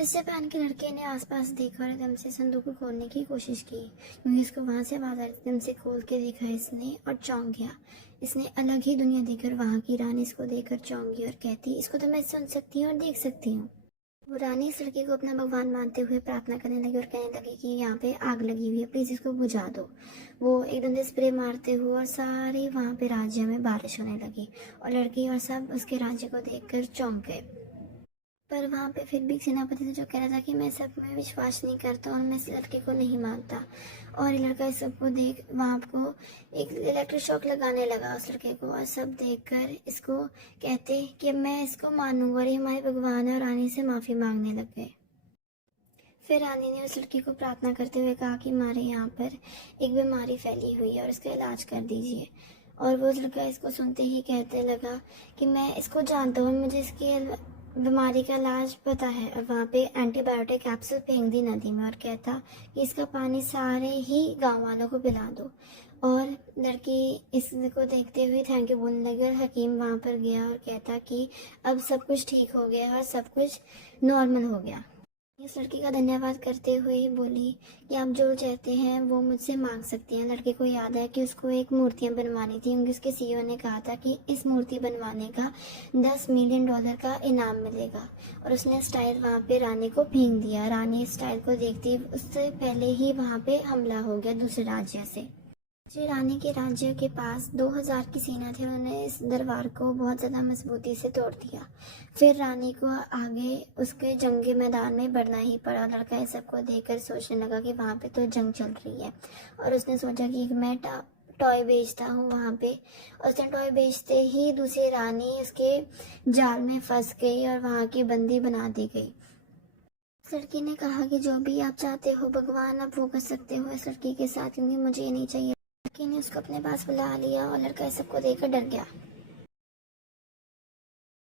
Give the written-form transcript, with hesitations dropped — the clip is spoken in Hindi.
इससे पहन के लड़के ने आसपास देखा और एकदम से संदूक को खोलने की कोशिश की, क्योंकि इसको वहां से आवाज आ रही थी। एकदम से खोल के देखा इसने और चौंक गया। इसने अलग ही दुनिया देखकर वहां की रानी इसको देखकर चौंक गई और कहती, इसको तो मैं सुन सकती हूँ और देख सकती हूँ। वो रानी इस लड़के को अपना भगवान मानते हुए प्रार्थना करने लगी और कहने लगी कि यहाँ पे आग लगी हुई है, प्लीज इसको बुझा दो। वो एकदम से स्प्रे मारते हुए और सारे वहां पे राज्य में बारिश होने लगी और लड़की और सब उसके राज्य को देखकर चौंक गए। पर वहाँ पे फिर भी एक सेनापति था जो कह रहा था कि मैं सब में विश्वास नहीं करता और मैं इस लड़के को नहीं मानता। और ये लड़का इस सबको देख वहाँ को एक इलेक्ट्रिक शॉक लगाने लगा उस लड़के को, और सब देखकर इसको कहते कि मैं इसको मानूंगा और ये हमारे भगवान है, और रानी से माफी मांगने लग गए। फिर रानी ने उस लड़की को प्रार्थना करते हुए कहा कि हमारे यहाँ पर एक बीमारी फैली हुई है और इसका इलाज कर दीजिए। और वो लड़का इसको सुनते ही कहते लगा कि मैं इसको जानता हूँ, मुझे इसकी बीमारी का इलाज पता है। और वहाँ पे एंटीबायोटिक कैप्सूल फेंक दी नदी में और कहता कि इसका पानी सारे ही गांव वालों को पिला दो। और लड़की इसको देखते हुए थैंक यू बोलने लगी और हकीम वहाँ पर गया और कहता कि अब सब कुछ ठीक हो गया और सब कुछ नॉर्मल हो गया। इस लड़की का धन्यवाद करते हुए बोली कि आप जो चाहते हैं वो मुझसे मांग सकती हैं। लड़के को याद है कि उसको एक मूर्तियाँ बनवानी थी, क्योंकि उसके सीईओ ने कहा था कि इस मूर्ति बनवाने का $10 मिलियन का इनाम मिलेगा। और उसने स्टाइल वहाँ पे रानी को फेंक दिया। रानी इस स्टाइल को देखती उससे पहले ही वहाँ पे हमला हो गया दूसरे राज्य से। श्री रानी के राज्य के पास 2000 की सेना थी। उन्होंने इस दरबार को बहुत ज़्यादा मजबूती से तोड़ दिया। फिर रानी को आगे उसके जंगी मैदान में बढ़ना ही पड़ा। लड़का इस सबको देखकर सोचने लगा कि वहाँ पे तो जंग चल रही है, और उसने सोचा कि मैं टॉय बेचता हूँ वहाँ पे। और उसने टॉय बेचते ही दूसरी रानी उसके जाल में फंस गई और वहाँ की बंदी बना दी गई। लड़की ने कहा कि जो भी आप चाहते हो भगवान आप वो कर सकते हो इस लड़की के साथ, क्योंकि मुझे ये नहीं चाहिए। लड़की ने उसको अपने पास बुला लिया और लड़का सबको देखकर डर गया।